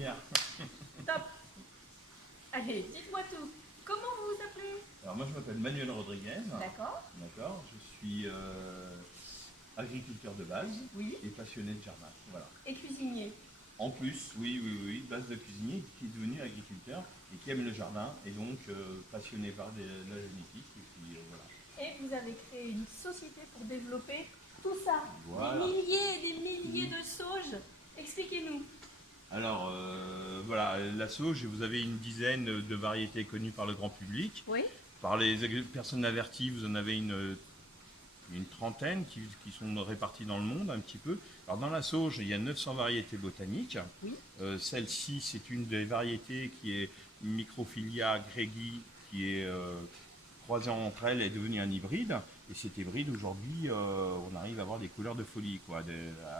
lumière. Top. Allez, dites-moi tout. Comment vous vous appelez? Alors moi je m'appelle Manuel Rodriguez. D'accord. D'accord. Je suis agriculteur de base Oui. et passionné de jardin. Voilà. Et cuisinier. En plus, oui, base de cuisinier qui est devenu agriculteur et qui aime le jardin et donc passionné par la génétique. Et puis voilà. Et vous avez créé une société pour développer tout ça. Voilà. Des milliers et des milliers de sauges. Expliquez-nous. Alors voilà, la sauge, vous avez une dizaine de variétés connues par le grand public. Oui. Par les personnes averties, vous en avez une trentaine qui sont réparties dans le monde un petit peu. Alors dans la sauge, il y a 900 variétés botaniques. Oui. Celle-ci, c'est une des variétés qui est Microphylla gregi, qui est croisée entre elles, est devenue un hybride. Et cet hybride, aujourd'hui, on arrive à avoir des couleurs de folie, quoi,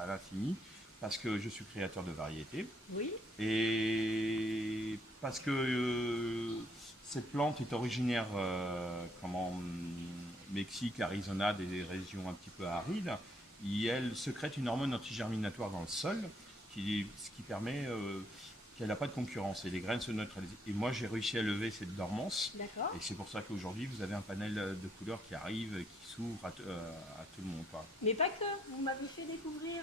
à l'infini. Parce que je suis créateur de variétés. Oui. Et parce que cette plante est originaire Mexique, Arizona, des régions un petit peu arides. Et elle secrète une hormone antigerminatoire dans le sol, ce qui permet qu'elle n'a pas de concurrence et les graines se neutralisent. Et moi, j'ai réussi à lever cette dormance. D'accord. Et c'est pour ça qu'aujourd'hui, vous avez un panel de couleurs qui arrive, qui s'ouvre à tout le monde, quoi. Mais pas que. Vous m'avez fait découvrir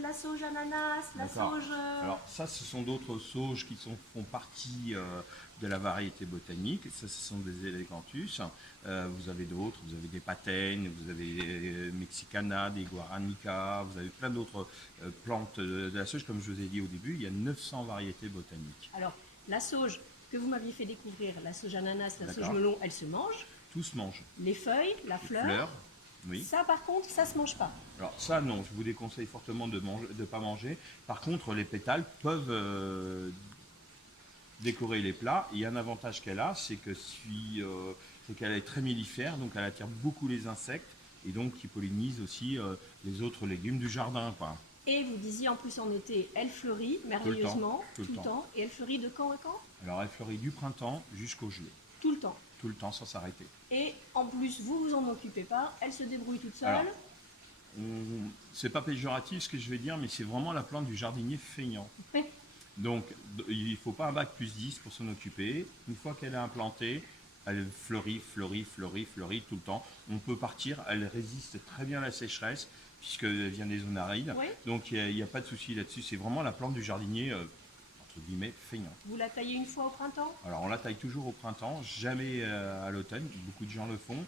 la sauge ananas, la D'accord. sauge... Alors ça, ce sont d'autres sauges qui font partie de la variété botanique. Ça, ce sont des Eleganthus. Vous avez d'autres, vous avez des patènes, vous avez des Mexicana, des Guaranica, vous avez plein d'autres plantes de la sauge. Comme je vous ai dit au début, il y a 900 variétés botaniques. Alors, la sauge que vous m'aviez fait découvrir, la sauge ananas, la sauge D'accord. melon, elle se mange. Tout se mange. Les feuilles, la fleur. Fleurs, oui. Ça, par contre, ça se mange pas. Alors ça, non, je vous déconseille fortement de ne pas manger. Par contre, les pétales peuvent décorer les plats. Il y a un avantage qu'elle a, c'est qu'elle est très mellifère, donc elle attire beaucoup les insectes et donc qui pollinisent aussi les autres légumes du jardin, quoi. Et vous disiez en plus en été, elle fleurit merveilleusement, Tout le temps. Et elle fleurit de quand à quand? Alors elle fleurit du printemps jusqu'au gelée, Tout le temps. tout le temps sans s'arrêter. Et en plus, vous vous en occupez pas, elle se débrouille toute seule. Alors, c'est pas péjoratif ce que je vais dire, mais c'est vraiment la plante du jardinier feignant. Oui. Donc il ne faut pas un bac plus 10 pour s'en occuper. Une fois qu'elle est implantée, elle fleurit tout le temps. On peut partir, elle résiste très bien à la sécheresse puisqu'elle vient des zones arides. Oui. Donc il n'y a pas de souci là-dessus. C'est vraiment la plante du jardinier, entre guillemets, feignant. Vous la taillez une fois au printemps? Alors on la taille toujours au printemps, jamais à l'automne. Beaucoup de gens le font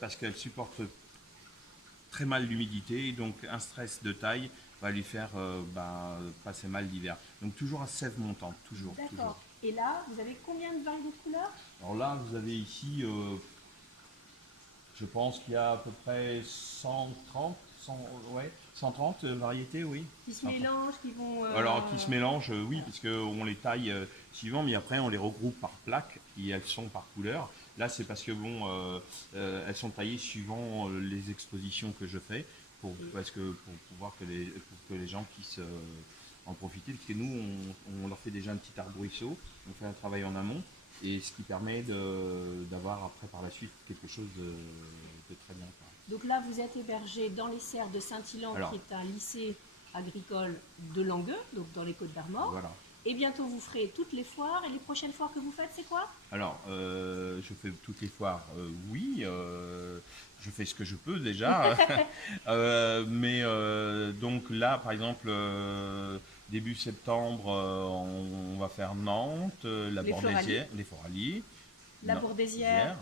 parce qu'elle supporte très mal l'humidité. Et donc un stress de taille va lui faire passer mal l'hiver. Donc toujours à sève montante, toujours. D'accord. Et là, vous avez combien de variétés de couleurs? Alors là, vous avez ici, je pense qu'il y a à peu près 130 variétés, oui. Qui se mélangent, qui vont... Alors, qui se mélangent, oui, parce qu'on les taille suivant, mais après, on les regroupe par plaques, et elles sont par couleur. Là, c'est parce que, elles sont taillées suivant les expositions que je fais, pour pouvoir que les gens puissent en profiter, parce que nous, on leur fait déjà un petit arbrisseau, on fait un travail en amont, et ce qui permet d'avoir après par la suite quelque chose de très bien. Donc là, vous êtes hébergé dans les serres de Saint-Hilaire, qui est un lycée agricole de Langueux, donc dans les Côtes-d'Armor. Voilà. Et bientôt, vous ferez toutes les foires. Et les prochaines foires que vous faites, c'est quoi? Alors, je fais toutes les foires, oui. Je fais ce que je peux déjà. Donc là, par exemple, début septembre, on va faire Nantes, la Bordésière, les Foraliers. La Bordésière,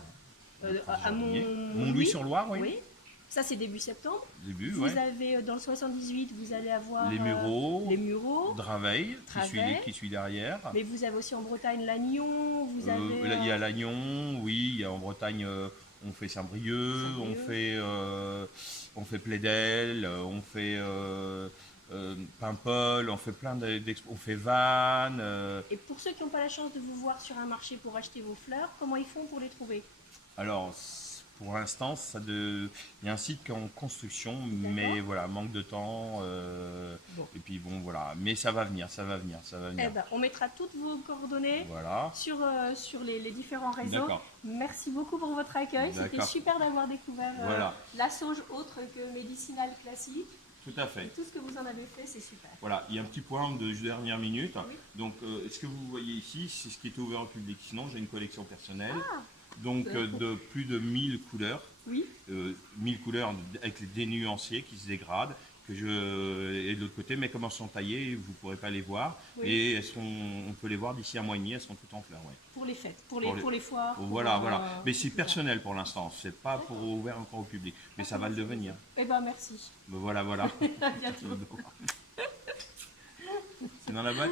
à Montlouis-sur-Loire, oui. Ça, c'est début septembre. Vous ouais. avez, dans le 78, vous allez avoir... Les Mureaux. Draveil, qui suit derrière. Mais vous avez aussi en Bretagne Lannion. Il y a Lannion, oui. Il y a en Bretagne, on fait Saint-Brieuc, on fait Plédel, on fait Paimpol, on fait plein d'expos, on fait Vannes. Et pour ceux qui n'ont pas la chance de vous voir sur un marché pour acheter vos fleurs, comment ils font pour les trouver? Alors, pour l'instant, il y a un site qui est en construction, mais voilà, manque de temps. Et puis bon, voilà, mais ça va venir. Eh ben, on mettra toutes vos coordonnées sur les différents réseaux. Merci beaucoup pour votre accueil. C'était super d'avoir découvert la sauge autre que médicinale classique. Tout à fait. Et tout ce que vous en avez fait, c'est super. Voilà, il y a un petit point de dernière minute. Oui. Donc, ce que vous voyez ici, c'est ce qui est ouvert au public. Sinon, j'ai une collection personnelle. Ah, Donc, de plus de 1000 couleurs. oui. 1000 couleurs avec des nuanciers qui se dégradent. Et de l'autre côté, mais comme elles sont taillées, vous ne pourrez pas les voir. Oui. Et on peut les voir d'ici un mois et demi, elles sont toutes en fleurs. Ouais. Pour les fêtes, pour les foires. Voilà, voilà. Mais c'est personnel pour l'instant, c'est pas pour ouvert encore au public. Mais ça va le devenir. Eh ben merci. Ben voilà, voilà. À bientôt. C'est dans la boîte.